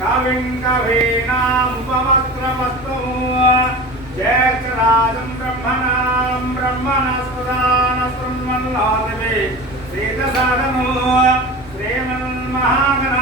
కవిం కవీనాముపవక్రవస్తు జ్యేష్ఠరాజం బ్రహ్మణాం బ్రహ్మణస్పదాన శృణ్వన్నోదివి శ్రీతసాదము శ్రీమన్మహాగణాధిపతియాన్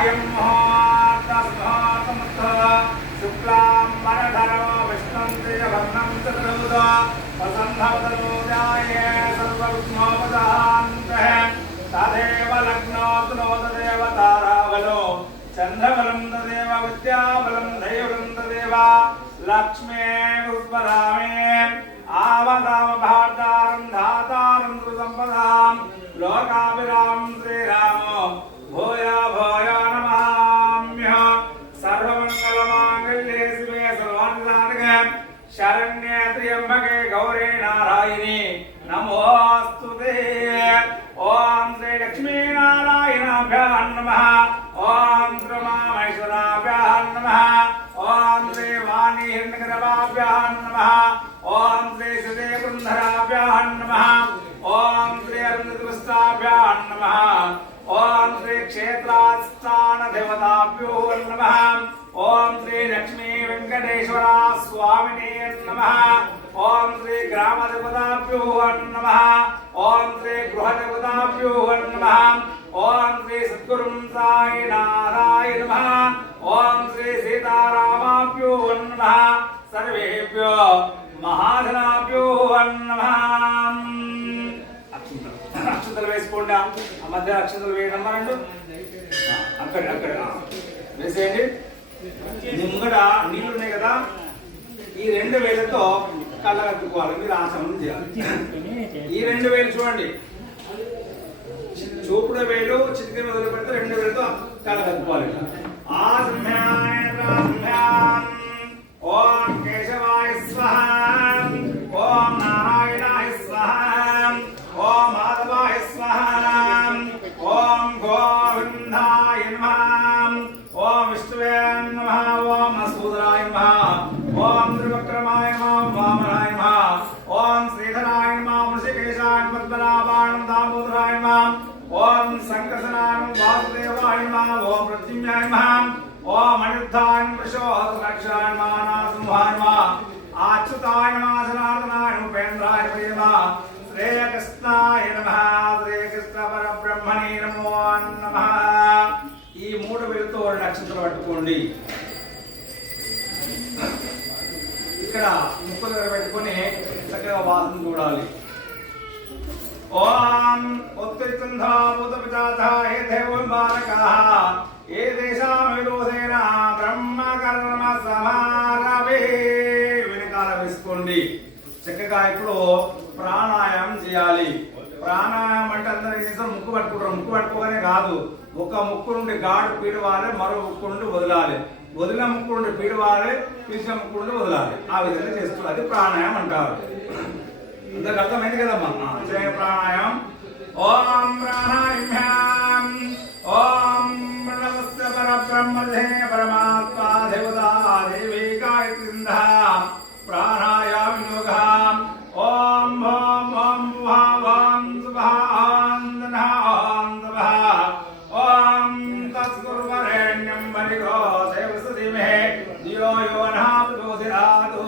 అయం మహాత్మస్మాకముక్త శుక్లాం విష్ణుం త్రిజవర్ణం చతుర్భుజ వసంధవదనోజాయే సర్వవిఘ్నోపదాంతః తదేవ లగ్నో తదేవ తారావలో చంద్రబలం తదేవ విద్యాబలం దైవబలం తదేవ లక్ష్మే ఆవదామ ధాతారం సంపదాం లోకాభిరామం త్ర్యంబకే గౌరీ నారాయణి. నమోస్తుతే ఓం శ్రీ లక్ష్మీనారాయణాభ్యాం నమః. ఓం శ్రీమామేశ్వరాభ్యాం నమః. ఓం శ్రీ వాణి హిరణ్యగర్భాభ్యాం నమః. ఓం శ్రీ సుదే బృంధరాభ్యాం నమః. ఓం శ్రీ అరుంధతిపుష్టాభ్యాం నమః. ఓం శ్రీ క్షేత్రాస్థాన దేవతాభ్యో నమః. ఓం శ్రీ ఓం శ్రీ గ్రామ దేవతాభ్యో నమ. ఓం శ్రీ గృహ దేవతాభ్యో నమ. ఓం శ్రీ సద్గురుం సాయి నారాయ నమ. ఓం శ్రీ సీతారామాభ్యో నమ. సర్వేభ్యో మహాధనాభ్యో నమ. అక్షతలు. అక్షంతలు వేసుకోండి ఆ మధ్య అక్షతలు వేయడం రెండు. అక్కడ అక్కడ వేసేయండి. మీ ముంగట నీళ్ళు ఉన్నాయి కదా. ఈ రెండు వేలతో కళ్ళ కట్టుకోవాలి మీరు ఆసనం చేయాలి. ఈ రెండు వేలు చూడండి. చూపుడు వేలు చిటికి మొదలు పెడితే రెండు వేలతో కళ్ళ కట్టుకోవాలి ఇట్లా. ఆసమ్యాయ ప్రాసమ్యాం. ఓం కేశవాయ స్వహ. ఓం నారాయణాయ స్వహ. ఓం మాధవాయ స్వహ. ఓం గోవిందాయ నమః. ఓం విష్ణువే నమః. ఓం పద్మనాభాయం దామోదరాయ నమః. ఓం సంకర్షణాయ వాసుదేవాయ నమః. ఓం ప్రత్యుంజాయ నమః. ఓం అనిరుద్ధాయ నమః. మానాసింహాయ నమః. నారసింహాయ నమః. ఉపేంద్రాయ నమః. శ్రేయకృష్ణాయ నమ. శ్రేయకృష్ణ పరబ్రహ్మణే నమో నమ. ఈ మూడు వేలతో నక్షత్రం పట్టుకోండి. ఇక్కడ ముక్కలు దగ్గర పెట్టుకొని చక్కగా వాసన చూడాలి. ఓం ఉత్తికుంధాభూత పితాథ హే దేవోల్బాలకాః ఏ దేశాం విరోధేన బ్రహ్మ కర్మ సమారవే వెనకాల వేసుకోండి చక్కగా ఇప్పుడు ప్రాణాయామం చేయాలి. ప్రాణాయామం అంటే అందరూ చేస్తారు? ముక్కు పట్టుకుంటారు. ముక్కు పట్టుకోగానే కాదు. ఒక ముక్కు నుండి గాడు పీడవాలి మరో ముక్కు నుండి వదలాలి. వదిలిన ముక్కు నుండి పీడవాలి పీల్చిన ముక్కు నుండి వదలాలి. ఆ విధంగా చేస్తున్నారు. అది ప్రాణాయామం అంటారు. అందరికి అర్థమైంది కదమ్మా జయ ప్రాణాయామం ఓం ప్రాణాయామ్యాం ఓం ప్రణవస్య పరబ్రహ్మధే పరమాత్మా దేవతా దేవీ గాయత్రింద ప్రాణాయామ యోగ ఓం హోం హోం వాం వాం సుభాం దనాం సుభా ఓం తస్గుర్వరేణ్యం బలిగో దేవసుదిమే దియో యో నా ప్రచోదయాతు